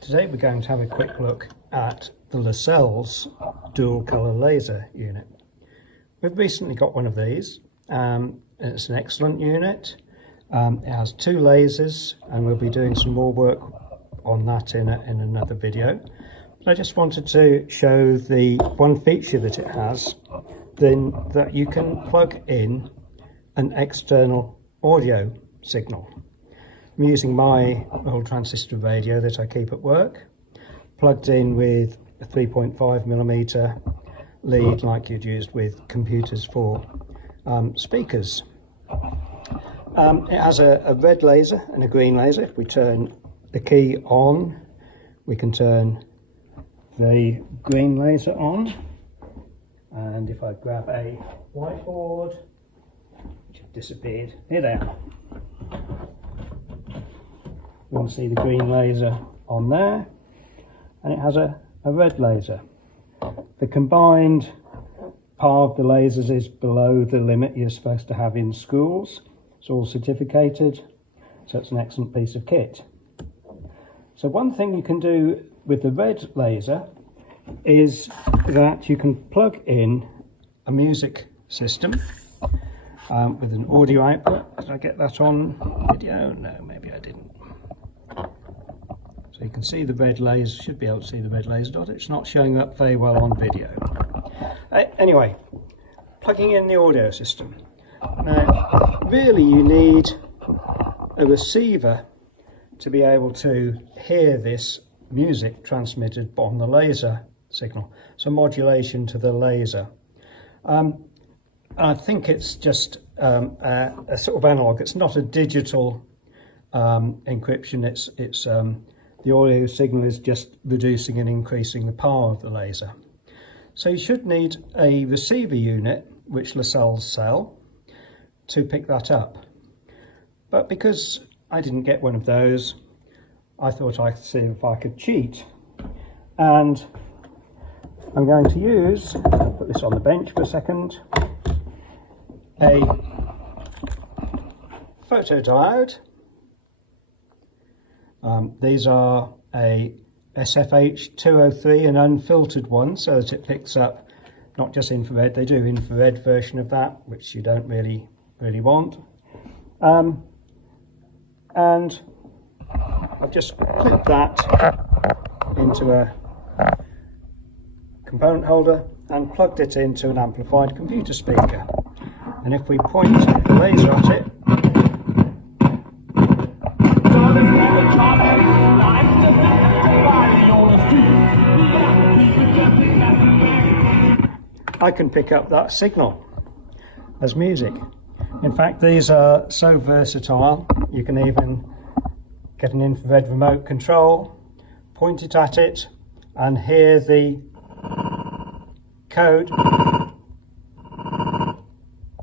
Today we're going to have a quick look at the Lascelles dual colour laser unit. We've recently got one of these. It's an excellent unit. It has two lasers and we'll be doing some more work on that in another video. But I just wanted to show the one feature that it has, then that you can plug in an external audio signal. I'm using my old transistor radio that I keep at work, plugged in with a 3.5mm lead like you'd used with computers for speakers. It has a red laser and a green laser. If we turn the key on, we can turn the green laser on. And if I grab a whiteboard, which have disappeared, here they are. You want to see the green laser on there, and it has a red laser. The combined power of the lasers is below the limit you're supposed to have in schools. It's all certificated, so it's an excellent piece of kit. So one thing you can do with the red laser is that you can plug in a music system with an audio output. Did I get that on video? No, maybe I didn't. So you can see the red laser, should be able to see the red laser dot. It's not showing up very well on video. Anyway, plugging in the audio system. Now, really you need a receiver to be able to hear this music transmitted on the laser signal. So modulation to the laser. I think it's just a sort of analog. It's not a digital encryption. It's the audio signal is just reducing and increasing the power of the laser. So you should need a receiver unit, which Lascelles sell, to pick that up. But because I didn't get one of those, I thought I'd see if I could cheat. And I'm going to use, I'll put this on the bench for a second, a photodiode. These are a SFH 203, an unfiltered one, so that it picks up not just infrared. They do infrared version of that, which you don't really want. And I've just clipped that into a component holder and plugged it into an amplified computer speaker. And if we point the laser at it, I can pick up that signal as music. In fact, these are so versatile, you can even get an infrared remote control, point it at it, and hear the code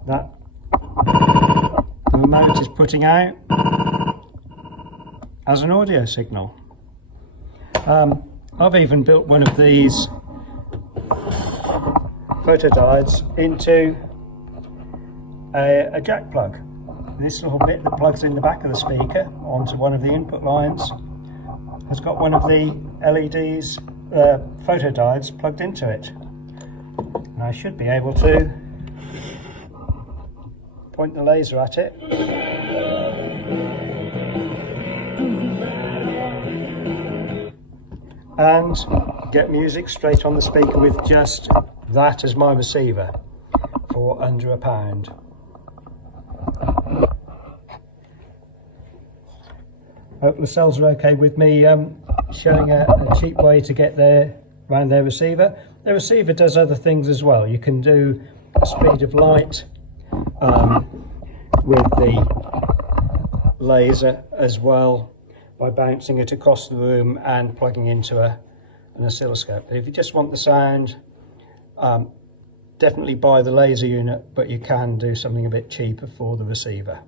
that the remote is putting out as an audio signal. I've even built one of these photodiodes into a jack plug. This little bit that plugs in the back of the speaker onto one of the input lines has got one of the LEDs, photodiodes plugged into it. And I should be able to point the laser at it and get music straight on the speaker with just that as my receiver for under £1. Hope Lascelles are okay with me showing a cheap way to get around their receiver. Their receiver does other things as well. You can do a speed of light with the laser as well by bouncing it across the room and plugging into an oscilloscope. But if you just want the sound, definitely buy the laser unit, but you can do something a bit cheaper for the receiver.